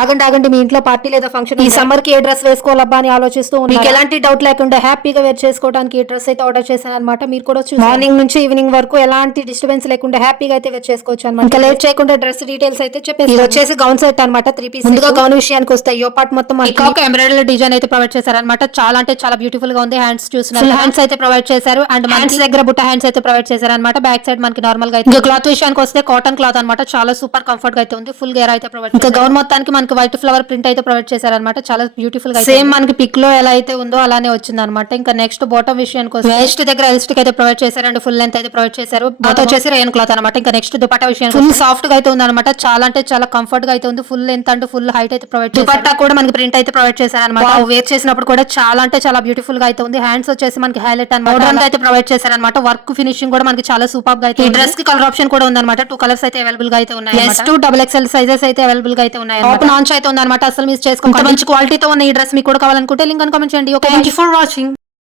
ఆగండి ఆగండి, మీ ఇంట్లో పార్టీ లేదా ఫంక్షన్ ఈ సమ్మర్ కి ఏ డ్రెస్ వేసుకోవాలబ్బా అని ఆలోచిస్తూ మీకు ఎలాంటి డౌట్ లేకుండా హ్యాపీగా వేర్ చేసుకోవడానికి ఈ డ్రెస్ అయితే ఆర్డర్ చేశాను అనమాట. మీరు కూడా మార్నింగ్ నుంచి ఈవినింగ్ వరకు ఎలాంటి డిస్టర్బెన్స్ లేకుండా హ్యాపీగా అయితే వేర్ చేసుకోవచ్చు అనమాట. ఇంకా లేట్ చేయకుండా డ్రెస్ డీటెయిల్స్ అయితే చెప్పేసి ఇది వచ్చేసి గౌన్ సెట్ అనమాట. 3 పీస్. ముందుగా గౌన్ విషయానికి వస్తే యో పార్ట్ మొత్తం ఎంబ్రాయిడరీ డిజైన్ అయితే ప్రొవైడ్ చేశారనమాట. చాలా అంటే చాలా బ్యూటిఫుల్ గా ఉంది. హ్యాండ్స్ చూస్తున్నారు, హ్యాండ్స్ అయితే ప్రొవైడ్ చేశారు అండ్ హ్యాండ్స్ దగ్గర బుట్ట హ్యాండ్స్ అయితే ప్రొవైడ్ చేశారనమాట. బ్యాక్ సైడ్ మనకి నార్మల్ గా అయితే క్లాత్ విషయానికి వస్తే కాటన్ క్లాత్ అనమాట. చాలా సూపర్ కంఫర్ట్ గా అయితే ఉంది. ఫుల్ గేర్ అయితే ప్రొవైడ్ ఇంకా గౌన్ మొత్తానికి మనకి వైట్ ఫ్లవర్ ప్రింట్ అయితే ప్రొవైడ్ చేశారనమాట. చాలా బ్యూటిఫుల్ గా సేమ్ మనకి పిక్ లో ఎలా అయితే ఉందో అలానే వచ్చింది అనమాట. ఇంకా నెక్స్ట్ బాటమ్ విషయానికి వస్తే వేస్ట్ దగ్గర ఎలాస్టిక్ అయితే ప్రొవైడ్ చేశారు అండ్ ఫుల్ లెంత్ అయితే ప్రొవైడ్ చేశారు. బాత్ వచ్చేసి రేయన్ క్లాత్ అనమాట. ఇంకా నెక్స్ట్ దుపట్టా విషయానికి ఫుల్ సాఫ్ట్ గా అయితే ఉంది అనమాట. చాలా అంటే చాలా కంఫర్ట్ గా అయితే ఉంది. Full length and full height అయితే ప్రొవైడ్ చేశారు. దుపట్టా కూడా మనకి ప్రింట్ అయితే ప్రొవైడ్ చేశారనమాట. వేర్ చేసినప్పుడు కూడా చాలా అంటే చాలా బ్యూటిఫుల్ గా అయితే ఉంది. హ్యాండ్స్ వచ్చేసి మనకి హైలైట్ అనమాట అయితే ప్రొవైడ్ చేశారనమాట. వర్క్ ఫినిషింగ్ కూడా మనకి చాలా సూపర్ గా అయితే ఈ డ్రెస్ కి కలర్ ఆప్షన్ కూడా ఉందన్నమాట. 2 కలర్స్ అయితే అవైలబుల్ గా అయితే ఉన్నాయి. S2 XXL సైజెస్ అయితే అవైలబుల్ గా అయితే ఉన్నాయి. ఓపెన్ లాంచ్ అయితే ఉందన్నమాట. అసలు మిస్ చేసుకోండి. మంచి క్వాలిటీతో ఉన్న ఈ డ్రెస్ మీకు కూడా కావాలనుకుంటే లింక్ అని కామెంట్ చేయండి. Okay, thank you for watching.